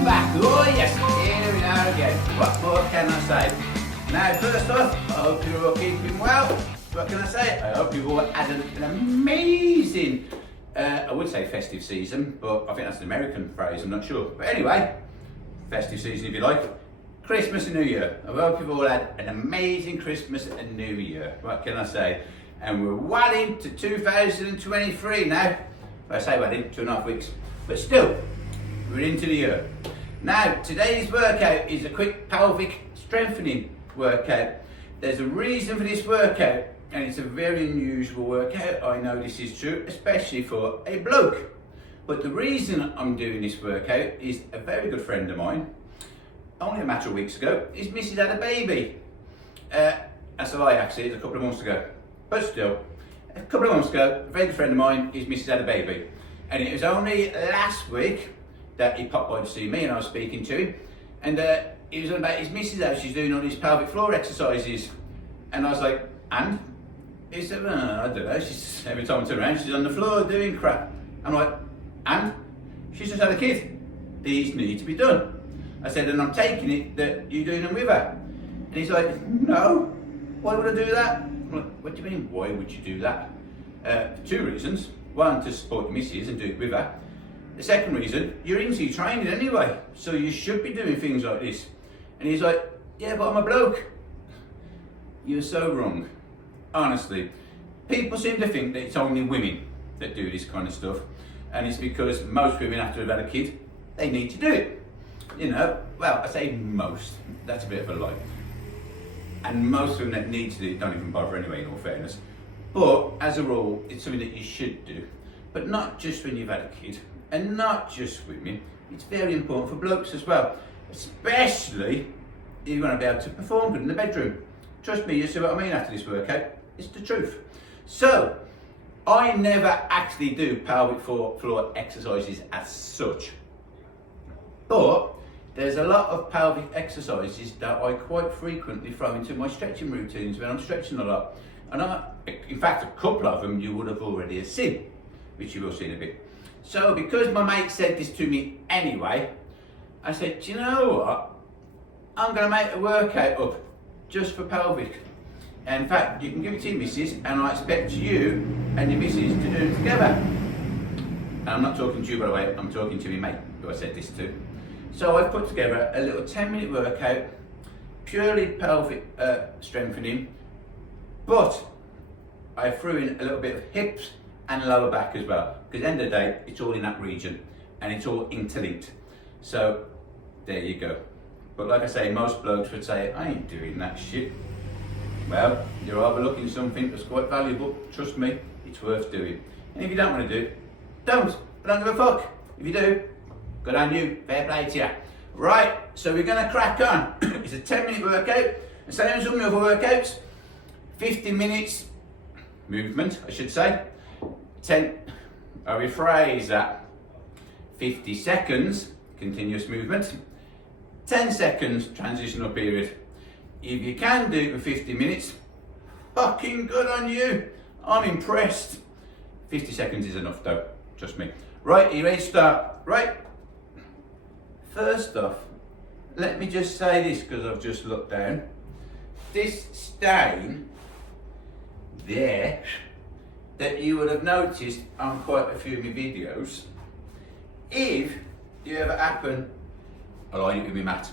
I'm back. Oh yes, here we are again. What more can I say? Now, first off, I hope you're all keeping well. What can I say? I hope you've all had an amazing, I would say festive season, but I think that's an American phrase, I'm not sure. But anyway, festive season if you like. Christmas and New Year. I hope you've all had an amazing Christmas and New Year. What can I say? And we're well into 2023 now. I say well in 2.5 weeks, but still, we're into the year. Now, today's workout is a quick pelvic strengthening workout. There's a reason for this workout, and it's a very unusual workout. I know this is true, especially for a bloke. But the reason I'm doing this workout is a very good friend of mine, only a matter of weeks ago, his missus had a baby. That's a lie actually, it's a couple of months ago. But still, a couple of months ago, a very good friend of mine, his missus had a baby. And it was only last week that he popped by to see me and I was speaking to him. And he was on about his missus, how she's doing all these pelvic floor exercises. And I was like, and? He said, well, I don't know, she's, every time I turn around, she's on the floor doing crap. I'm like, and? She's just had a kid. These need to be done. I said, and I'm taking it that you're doing them with her. And he's like, no, why would I do that? I'm like, what do you mean, why would you do that? For two reasons. One, to support your missus and do it with her. The second reason, you're into your training anyway, so you should be doing things like this. And he's like, yeah, but I'm a bloke. You're so wrong. Honestly, people seem to think that it's only women that do this kind of stuff. And it's because most women, after they've had a kid, they need to do it. You know, well, I say most, that's a bit of a lie. And most of them that need to do it don't even bother anyway, in all fairness. But as a rule, it's something that you should do. But not just when you've had a kid, and not just women, it's very important for blokes as well. Especially if you want to be able to perform good in the bedroom. Trust me, you see what I mean after this workout. It's the truth. So, I never actually do pelvic floor exercises as such. But there's a lot of pelvic exercises that I quite frequently throw into my stretching routines when I'm stretching a lot. And in fact, a couple of them you would have already seen, which you will see in a bit. So because my mate said this to me anyway, I said, do you know what? I'm going to make a workout up just for pelvic. And in fact, you can give it to your missus, and I expect you and your missus to do it together. And I'm not talking to you, by the way, I'm talking to my mate who I said this to. So I've put together a little 10-minute workout, purely pelvic strengthening, but I threw in a little bit of hips and lower back as well, because at the end of the day, it's all in that region and it's all interlinked. So there you go. But like I say, most blokes would say, I ain't doing that shit. Well, you're overlooking something that's quite valuable. Trust me, it's worth doing. And if you don't want to do it, don't. I don't give a fuck. If you do, good on you, fair play to you. Right, so we're gonna crack on. It's a 10-minute workout, the same as all my other workouts. 50 minutes movement, I should say. I rephrase that. 50 seconds continuous movement. 10 seconds transitional period. If you can do it for 50 minutes, fucking good on you. I'm impressed. 50 seconds is enough though, trust me. Right, are you ready to start? Right. First off, let me just say this because I've just looked down. This stain there that you would have noticed on quite a few of my videos, if you ever happen, I'll line it with my mat,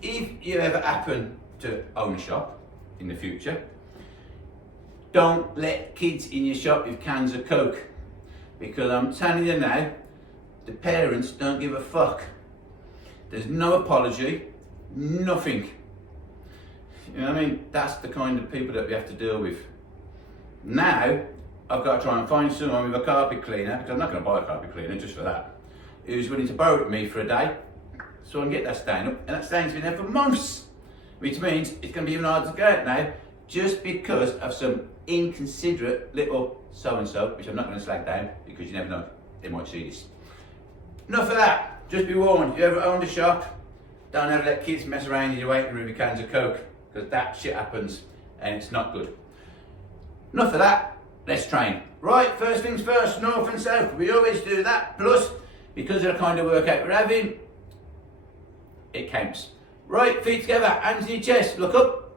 if you ever happen to own a shop in the future, don't let kids in your shop with cans of Coke, because I'm telling you now, the parents don't give a fuck. There's no apology, nothing. You know what I mean? That's the kind of people that we have to deal with. Now, I've got to try and find someone with a carpet cleaner, because I'm not going to buy a carpet cleaner just for that, who's willing to borrow it with me for a day, so I can get that stain up. And that stain's been there for months, which means it's going to be even harder to get out now, just because of some inconsiderate little so-and-so, which I'm not going to slag down, because you never know, they might see this. Enough of that. Just be warned, if you ever owned a shop, don't ever let kids mess around in your waiting room with cans of Coke, because that shit happens and it's not good. Enough of that, let's train. Right, first things first, north and south, we always do that. Plus, because of the kind of workout we're having, it counts. Right, feet together, hands in your chest, look up,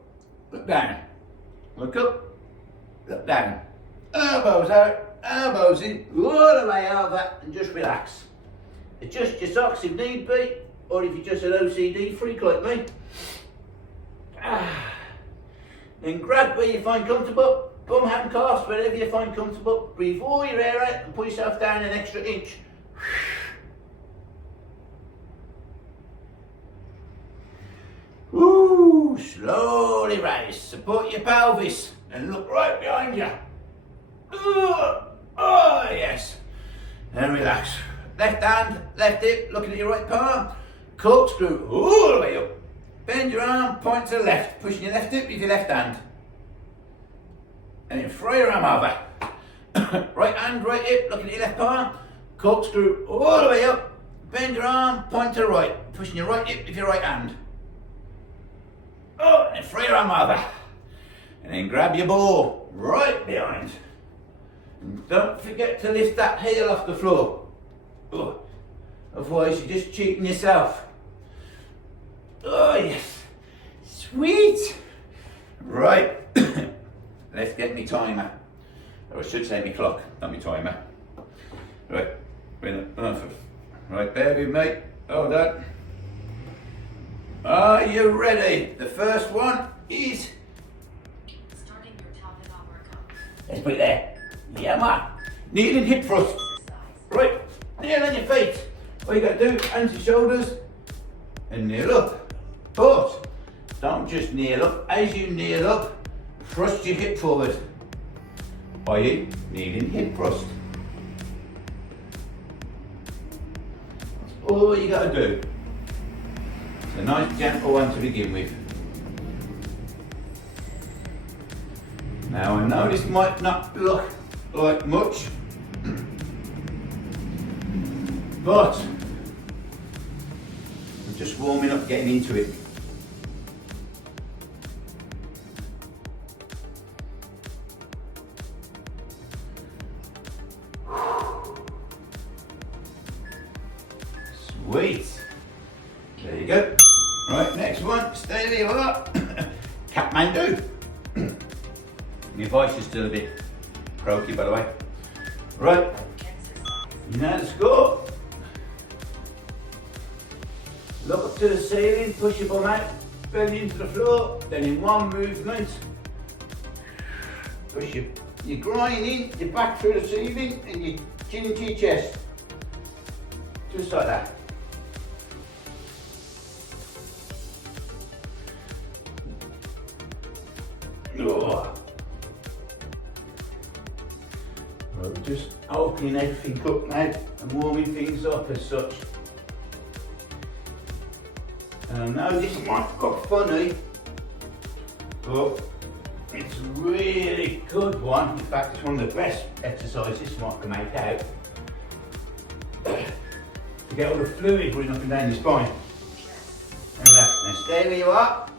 look down, look up, look down. Elbows out, elbows in, all the way over, and just relax. Adjust your socks if need be, or if you're just an OCD freak like me. Then grab where you find comfortable, bum, hand, calves, wherever you find comfortable. Breathe all your air out and pull yourself down an extra inch. Woo! Slowly raise, support your pelvis and look right behind you. Oh yes. And relax. Left hand, left hip, looking at your right palm. Corkscrew all the way up. Bend your arm, point to the left, pushing your left hip with your left hand. And then throw your arm over. Right hand, right hip, looking at your left palm. Corkscrew all the way up. Bend your arm, point to the right, pushing your right hip with your right hand. Oh, and then throw your arm over. And then grab your ball right behind. And don't forget to lift that heel off the floor. Oh, otherwise you're just cheating yourself. Oh yes, sweet. Right, let's get me timer. Or I should say me clock, not me timer. Right, right, bear with me. Hold on. Are you ready? The first one is starting your top and arm workout. Let's put it there. Yeah, man. Knee and hip thrust. Right, kneel on your feet. All you got to do, hands to shoulders, and kneel up. But don't just kneel up. As you kneel up, thrust your hip forward. i.e., kneeling hip thrust. That's all you got to do. It's a nice gentle one to begin with. Now I know this might not look like much, but I'm just warming up, getting into it. Sweet. There you go. Right, next one. Stay where you are. Kathmandu. My voice is still a bit croaky, by the way. Right. You know the score. Look up to the ceiling, push your bum out, bend into the floor, then in one movement, push your groin in, your back through the ceiling, and your chin into your chest. Just like that. Oh. Right, we're just opening everything up now and warming things up as such. And I know this might look funny, but it's a really good one. In fact, it's one of the best exercises one can make out to get all the fluid running up and down your spine. And relax. Now stay where you are.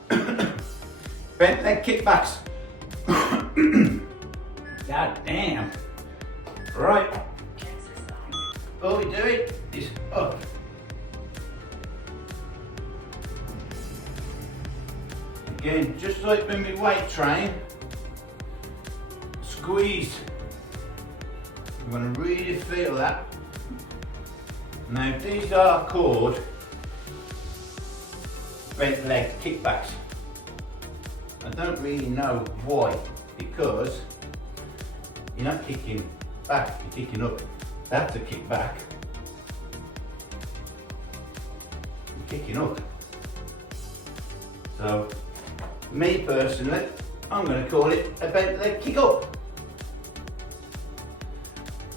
Bent leg kickbacks. God damn. Right. All we do it is up. Again, just like when we weight train, squeeze. You want to really feel that. Now these are called bent leg kickbacks. I don't really know why, because you're not kicking back, you're kicking up. That's a kick back. You're kicking up. So, me personally, I'm going to call it a bent leg kick up.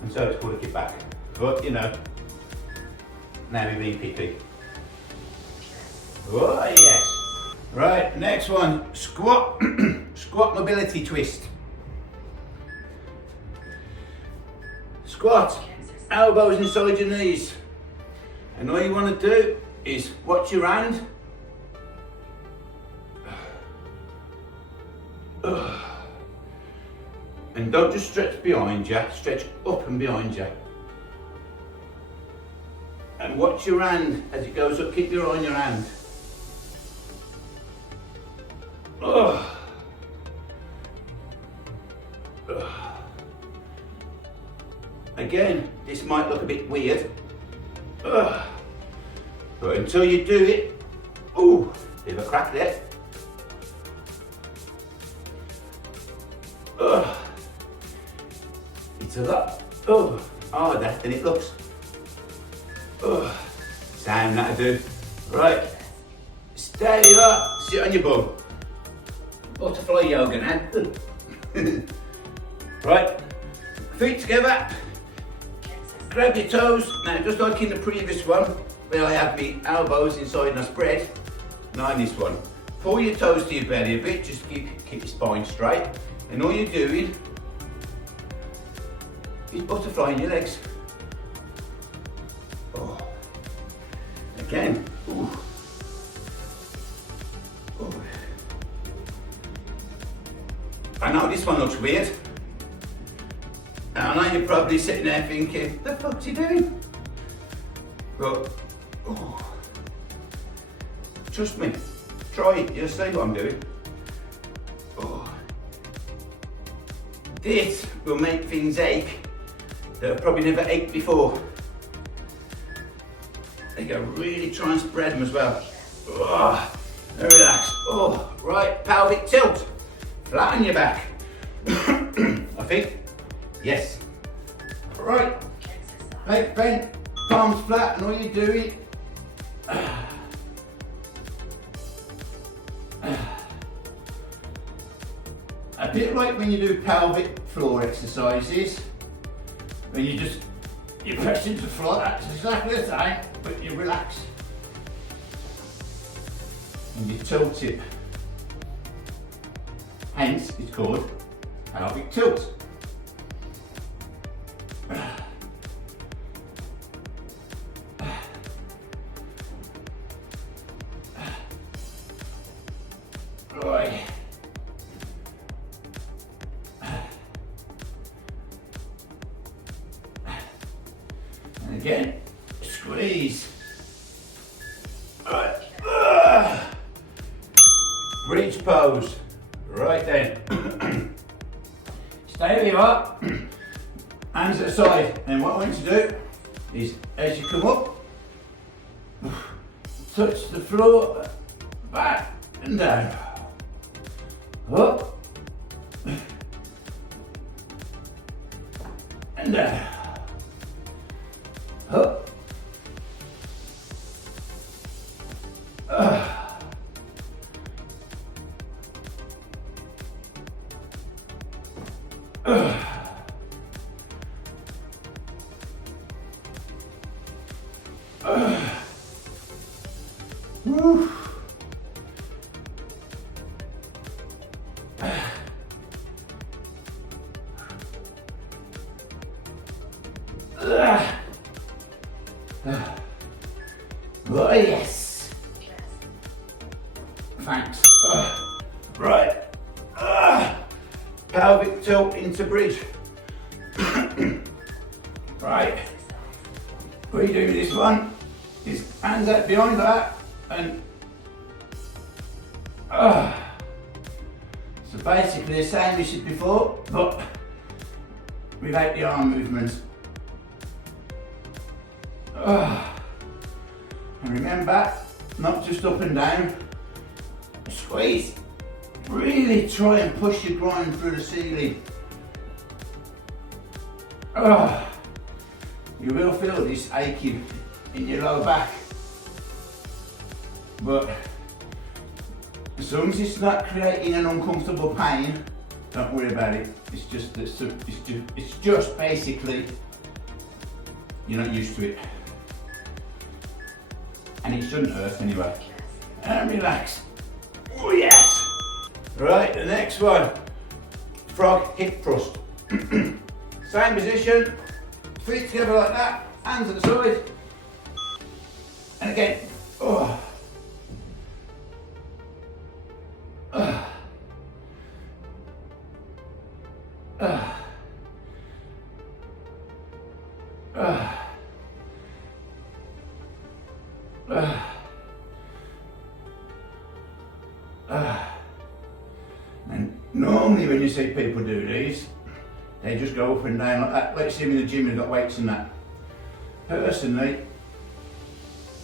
And so it's called a kick back. But you know, now we're being picky. Oh yes. Right, next one, squat, squat mobility twist. Squat, elbows inside your knees. And all you want to do is watch your hand. And don't just stretch behind you, stretch up and behind you. And watch your hand as it goes up, keep your eye on your hand. Oh. Again, this might look a bit weird, but until you do it, ooh, bit of a crack there. It's a lot harder than it looks. Same that'll do. Right, stay up, sit on your bum. Butterfly yoga now. Right, feet together, grab your toes. Now just like in the previous one, where I have my elbows inside my spread, now in this one, pull your toes to your belly a bit, just to keep your spine straight. And all you're doing is butterflying your legs. Oh. Again. Ooh. Oh. I know this one looks weird. I know you're probably sitting there thinking, the fuck's he doing? But, oh. Trust me, try it, you'll see what I'm doing. Oh. This will make things ache that have probably never ached before. There you go, really try and spread them as well. Oh, relax. Oh, right, pelvic tilt. Flatten your back. I think. Yes. Right. Leg bent, palms flat, and all you're doing. A bit like when you do pelvic floor exercises, when you press into the floor, that's exactly the same, but you relax. And you tilt it. Hence, it's called pelvic tilt. Right. And again, squeeze. Right. Bridge pose. Right then. Stay where you are. Hands at the side. And what I want you to do is, as you come up, touch the floor, back and down. Up and down. Up. Woo. Oh yes. Thanks. Right. Pelvic tilt into bridge. Right. What you do with this one is hands out behind that and so basically the same as before, but without the arm movements. And remember, not just up and down, squeeze. Really try and push your groin through the ceiling. You will feel this aching in your lower back, but as long as it's not creating an uncomfortable pain, don't worry about it. It's just basically you're not used to it, and it shouldn't hurt anyway. And relax. Oh yes. Right, the next one, frog hip thrust. Same position, feet together like that, hands at the side, and again. funny when you see people do these. They just go up and down like that. Like you see them in the gym and got weights and that. Personally,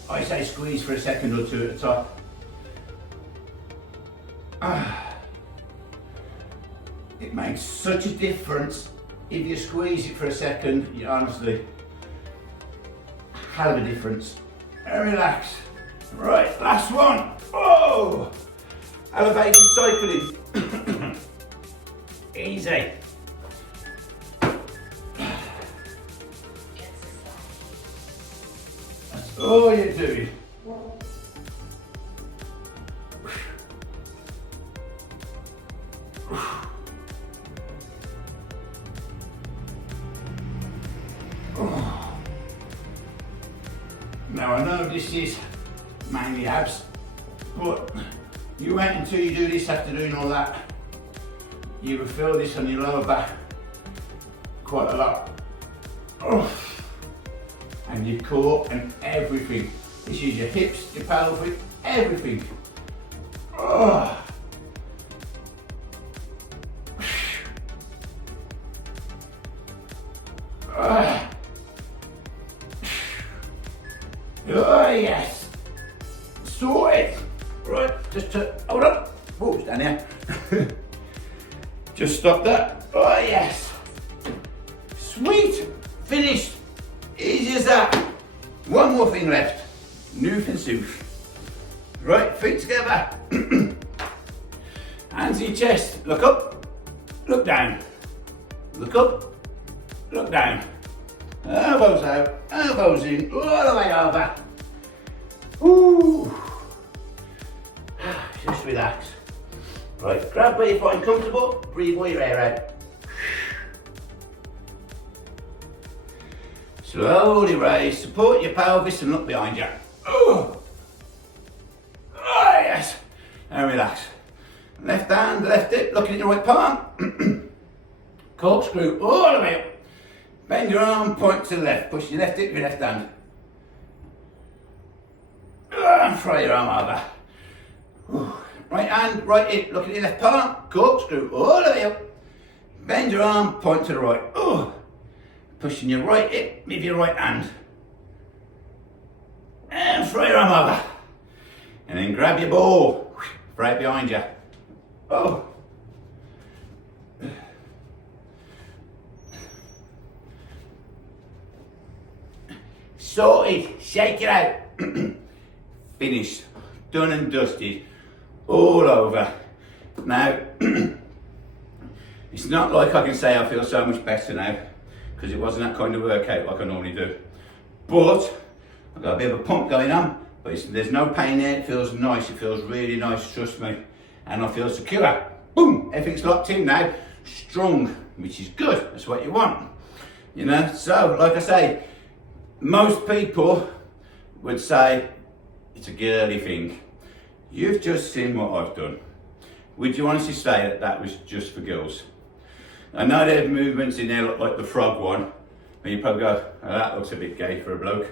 I say squeeze for a second or two at the top. It makes such a difference if you squeeze it for a second. You honestly, hell of a difference. And relax. Right, last one. Oh, elevated cycling. Easy. That's all you do. Now I know this is mainly abs, but you wait until you do this after doing all that, you will feel this on your lower back quite a lot. And your core and everything. This is your hips, your pelvic, everything. Oh yes, sorted. Right, just to hold on. Oh, it's down here. Just stop that. Oh yes, sweet, finished. Easy as that. One more thing left. Noof and soof. Right, feet together. Hands to your chest. Look up, look down. Look up, look down. Elbows out, elbows in, all the way over. Ooh. Just relax. Right, grab where you find comfortable, breathe all your air out. Slowly raise, support your pelvis and look behind you. Oh yes. And relax. Left hand, left hip, looking at your right palm. Corkscrew all the way up. Bend your arm, point to the left. Push your left hip with your left hand. And throw your arm over. Right hand, right hip, look at your left palm. Corkscrew all the way up. Bend your arm, point to the right. Pushing your right hip with your right hand. And throw your arm over. And then grab your ball. Right behind you. Sorted, shake it out. Finished, done and dusted, all over. Now, it's not like I can say I feel so much better now, because it wasn't that kind of workout like I normally do. But, I've got a bit of a pump going on, but there's no pain there, it feels nice, it feels really nice, trust me. And I feel secure. Boom, everything's locked in now, strong, which is good, that's what you want. You know, so, like I say, most people would say it's a girly thing. You've just seen what I've done. Would you honestly say that that was just for girls? I know there's movements in there like the frog one, and you probably go, oh, that looks a bit gay for a bloke.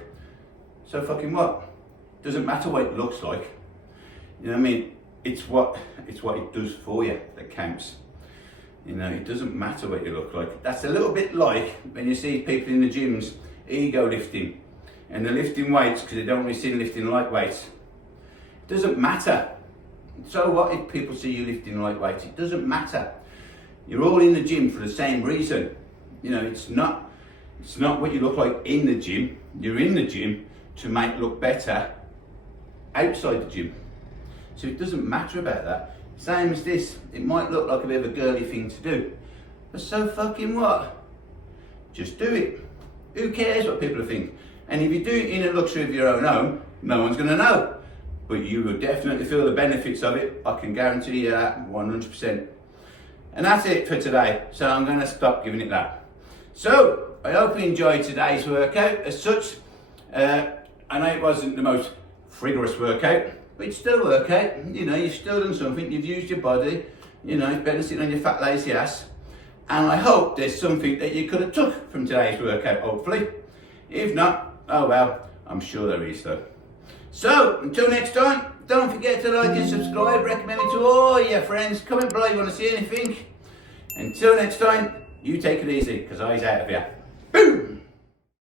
So fucking what? Doesn't matter what it looks like. You know what I mean? It's what it does for you that counts. You know, it doesn't matter what you look like. That's a little bit like when you see people in the gyms ego lifting, and they're lifting weights because they don't really see them lifting light weights. It doesn't matter. So what if people see you lifting light weights? It doesn't matter. You're all in the gym for the same reason. You know, it's not what you look like in the gym. You're in the gym to make look better outside the gym. So it doesn't matter about that. Same as this. It might look like a bit of a girly thing to do, but so fucking what? Just do it. Who cares what people think? And if you do it in a luxury of your own home, no one's going to know. But you will definitely feel the benefits of it. I can guarantee you that 100%. And that's it for today. So I'm going to stop giving it that. So I hope you enjoyed today's workout. As such, I know it wasn't the most rigorous workout, but it's still a workout. You know, you've still done something. You've used your body. You know, it's better sitting on your fat lazy ass. And I hope there's something that you could have took from today's workout, hopefully. If not, oh well, I'm sure there is though. So, until next time, don't forget to like and subscribe, recommend it to all your friends. Comment below if you want to see anything. Until next time, you take it easy, because I's out of here. Boom!